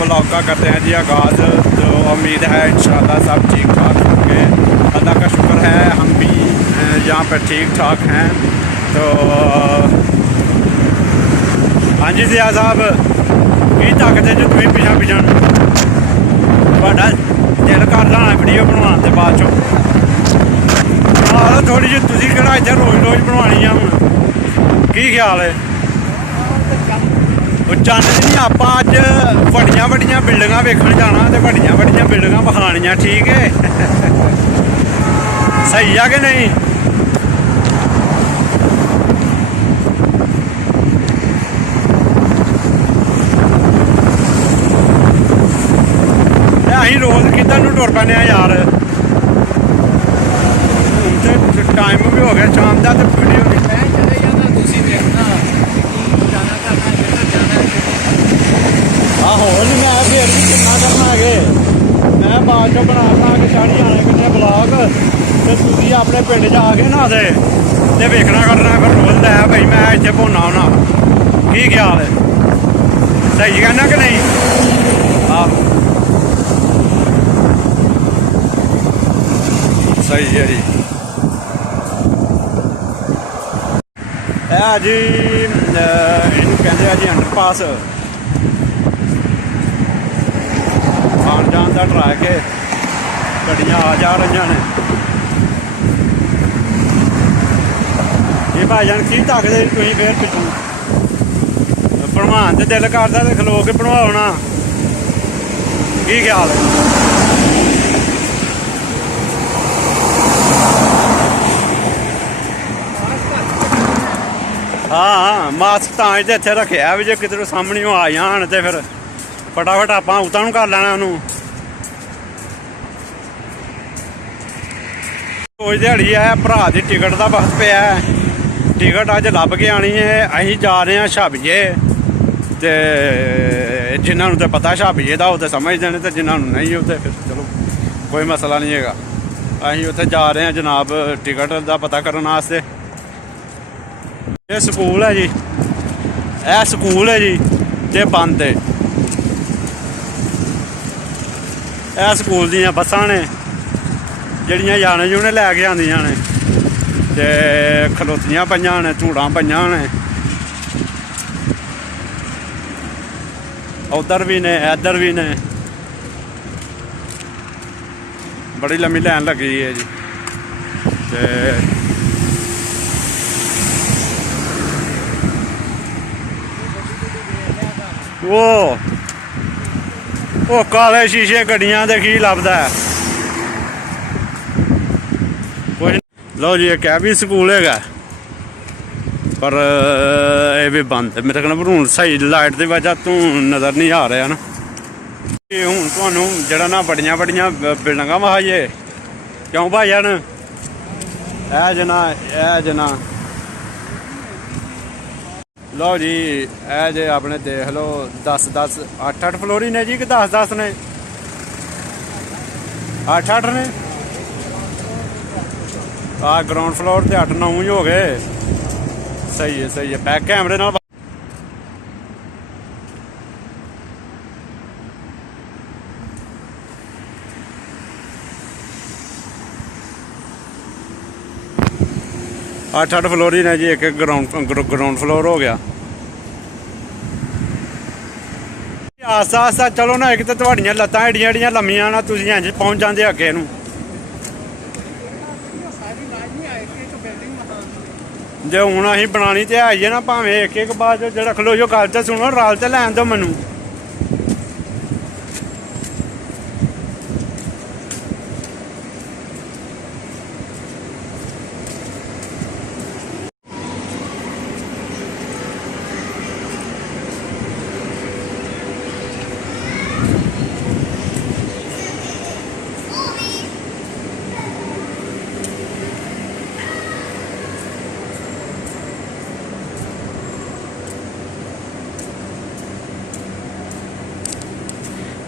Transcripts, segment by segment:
Vlog का करते हैं जी आगाज़। तो उम्मीद है इंशाल्लाह सब ठीक ठाक होंगे। अल्लाह का शुक्र है हम भी यहाँ पर ठीक ठाक हैं। तो हाँ जी जिया साहब की ताकत है जो तुम्हें पिछा पिछा बड़ा दिल कर लाना वीडियो बनवाने के बाद चो थोड़ी जी तुम किहड़ा इत्थे रोज़ रोज़ बनवानी हूँ की ख्याल है। चंद नहीं आप अज वड्डियां वड्डियां बिल्डिंगां वेखण जाना तो वड्डियां वड्डियां बिल्डिंगां विखाणियां ठीक है सही है कि नहीं। असीं रोज़ किधर नूं टुर पैने यार। टाइम भी हो गया शाम का तो वीडियो आहो मैं फिर भी कितना करना है मैं बाद चो बना के शाड़ी आने कन्नै ब्लॉग तो तुसीं अपने पिंड जाके ना ते वेखना करना फिर रोज़ लै भाई मैं इत्थे पौना होना की ख्याल है सही कहना कि नहीं। आहो सही है जी। है जी इनू कहते हैं जी अंडरपास आन जान का ट्रैक है गड्डियां आ जा रही ने। ये भाईजान की ताकते तुम फिर पिछू बनवान तो दिल करता तो खलो के बनवाओ ना की ख्याल है। हाँ मास्क तो इतने रखे भी जो किधरों सामने आ जान तो फिर फटाफट आप उतां कर लेना उन्होंने। रोज दिहाड़ी है भरा की टिकट का बस पे है टिकट अज लभ के आनी है। असीं जा रहे हैं छाबिए तो जिन्होंने तो पता छाबिए का वो तो समझते हैं तो जिन्होंने नहीं तो फिर चलो कोई मसला नहीं है। असीं उत्थे जा रहे हैं जनाब टिकट का पता करने वास्ते। ये स्कूल है जी यह स्कूल है जी ते बंद है। यह स्कूल दियां बसां ने जिहड़ियां जाने जुने लैके आंदियां ने ते खलोतियां पईयां ने धूड़ां पईयां ने उधर भी ने इधर भी ने बड़ी लम्मी लाइन लगी है जी। ते वो काले शीशे गड्डियां दे की लभदा है कुछ। लो जी एक भी स्कूल है पर यह भी बंद है मेरे ख्याल हूँ सही लाइट की वजह तो नज़र नहीं आ रहा ना। हूँ तुहानू जरा ना बड़िया बड़िया बिल्डिंगां विखाइए क्यों भाईजान ऐ जना लो जी ए जे अपने देख लो 10-10 8-8 फ्लोर ही ने जी कि 10-10 ने 8-8 ने ग्राउंड फ्लोर तो 8-9 ही हो गए। सही है बैक कैमरे नाल 8-8 फ्लोर ही ने जी एक ग्राउंड फ्लोर हो गया। आस्ता आस्ता चलो ना एक तो तुहाड़ियां लत्तां एडियां एडियां लम्मियां ना तुसीं इंज पहुंच जांदे अगे नूं। जे हुण असीं बनानी ते है ही ना भावें एक एक बार जो खलो जो गल ते सुनो रल ते लैन दो मैनूं।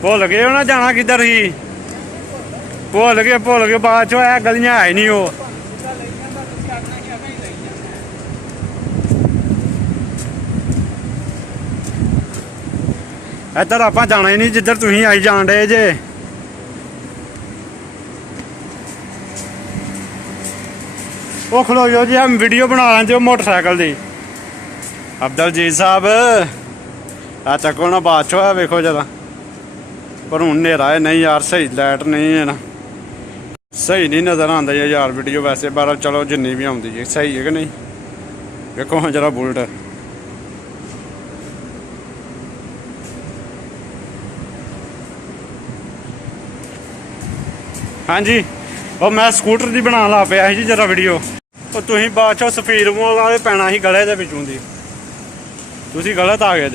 भुल गए हो ना जाना किधर ही भुल गए बाद चो है गलियां है नहीं वो। ਇੱਧਰ ਆਪਾਂ ਜਾਣਾ ਹੀ ਨਹੀਂ ਜਿੱਧਰ ਤੁਸੀਂ ਆਈ ਜਾਣ ਡੇ ਜੇ। ਉਹ ਖਲੋ ਜੋ ਜੀ, ਵੀਡੀਓ ਬਣਾ ਲੈਂਦੇ ਹੋ ਮੋਟਰਸਾਈਕਲ ਦੀ। ਅਬਦੁਲਜੀਤ ਸਾਹਿਬ ਆ ਚੱਕੋ ਨਾ ਬਾਅਦ ਚੋਂ, ਵੇਖੋ ਜਰਾ। ਪਰ ਹੁਣ ਹਨੇਰਾ ਹੈ ਨਹੀਂ ਯਾਰ, ਸਹੀ ਲਾਈਟ ਨਹੀਂ ਹੈ ਨਾ, ਸਹੀ ਨਹੀਂ ਨਜ਼ਰ ਆਉਂਦਾ ਯਾਰ ਵੀਡੀਓ। ਵੈਸੇ ਬਾਹਰ ਚਲੋ ਜਿੰਨੀ ਵੀ ਆਉਂਦੀ ਜੀ ਸਹੀ ਹੈ ਕਿ ਨਹੀਂ। ਵੇਖੋ ਹਾਂ ਜਰਾ ਬੁਲਟ। ਹਾਂਜੀ ਉਹ ਮੈਂ ਸਕੂਟਰ ਦੀ ਬਣਾਉਣ ਲੱਗ ਪਿਆ ਸੀ ਜੀ ਜਰਾ ਵੀਡੀਓ। ਉਹ ਤੁਸੀਂ ਬਾਅਦ ਚੋਂ ਸਫੀਰ ਮੋਲ ਵਾਲੇ ਪੈਣਾ ਸੀ ਗਲੇ ਦੇ ਵਿੱਚੋਂ ਦੀ, ਤੁਸੀਂ ਗਲਤ ਆ ਗਏ।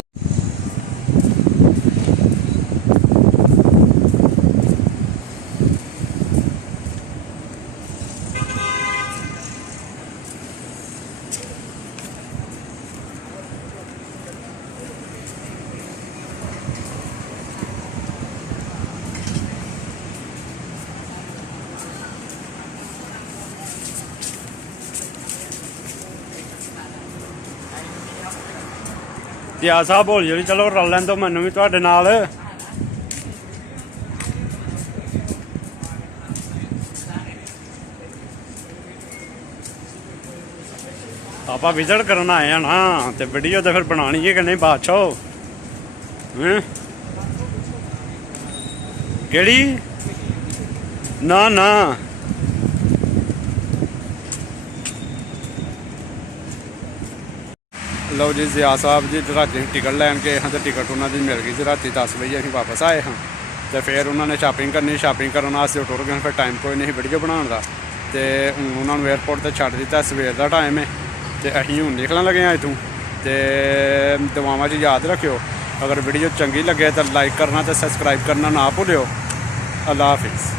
ਯਾ ਸਾਹਿਬ ਬੋਲ ਜੀ, ਚਲੋ ਰਲ ਲੈਣ ਦੋ ਮੈਨੂੰ ਵੀ ਤੁਹਾਡੇ ਨਾਲ। ਆਪਾਂ ਵਿਜ਼ਿਟ ਕਰਨ ਆਏ ਆ ਨਾ, ਤੇ ਵੀਡੀਓ ਤਾਂ ਫਿਰ ਬਣਾਉਣੀ ਹੈ ਕਿ ਨਹੀਂ ਬਾਦਸ਼ਾਹ। ਕਿਹੜੀ? ਨਾ ਨਾ ਲਓ ਜੀ, ਜ਼ਿਆ ਸਾਹਿਬ ਜੀ ਰਾਤੀ ਟਿਕਟ ਲੈਣ ਗਏ ਹਾਂ, ਤੇ ਟਿਕਟ ਉਹਨਾਂ ਦੀ ਮਿਲ ਗਈ ਸੀ। ਰਾਤੀ 10 ਵਜੇ ਅਸੀਂ ਵਾਪਸ ਆਏ ਹਾਂ, ਤੇ ਫਿਰ ਉਹਨਾਂ ਨੇ ਸ਼ਾਪਿੰਗ ਕਰਨੀ। ਸ਼ਾਪਿੰਗ ਕਰਨ ਵਾਸਤੇ ਟੁਰ ਗਏ। ਫਿਰ ਟਾਈਮ ਕੋਈ ਨਹੀਂ ਵੀਡੀਓ ਬਣਾਉਣ ਦਾ, ਤੇ ਹੁਣ ਉਹਨਾਂ ਨੂੰ ਏਅਰਪੋਰਟ 'ਤੇ ਛੱਡ ਦਿੱਤਾ। ਸਵੇਰ ਦਾ ਟਾਈਮ ਹੈ, ਤੇ ਅਸੀਂ ਹੁਣ ਨਿਕਲਣ ਲੱਗੇ ਹਾਂ ਇੱਥੋਂ। ਤੇ ਦੁਆਵਾਂ 'ਚ ਯਾਦ ਰੱਖਿਓ, ਅਗਰ ਵੀਡੀਓ ਚੰਗੀ ਲੱਗੇ ਤਾਂ ਲਾਈਕ ਕਰਨਾ ਤੇ ਸਬਸਕ੍ਰਾਈਬ ਕਰਨਾ ਨਾ ਭੁੱਲਿਓ। ਅੱਲਾ ਹਾਫਿਜ਼।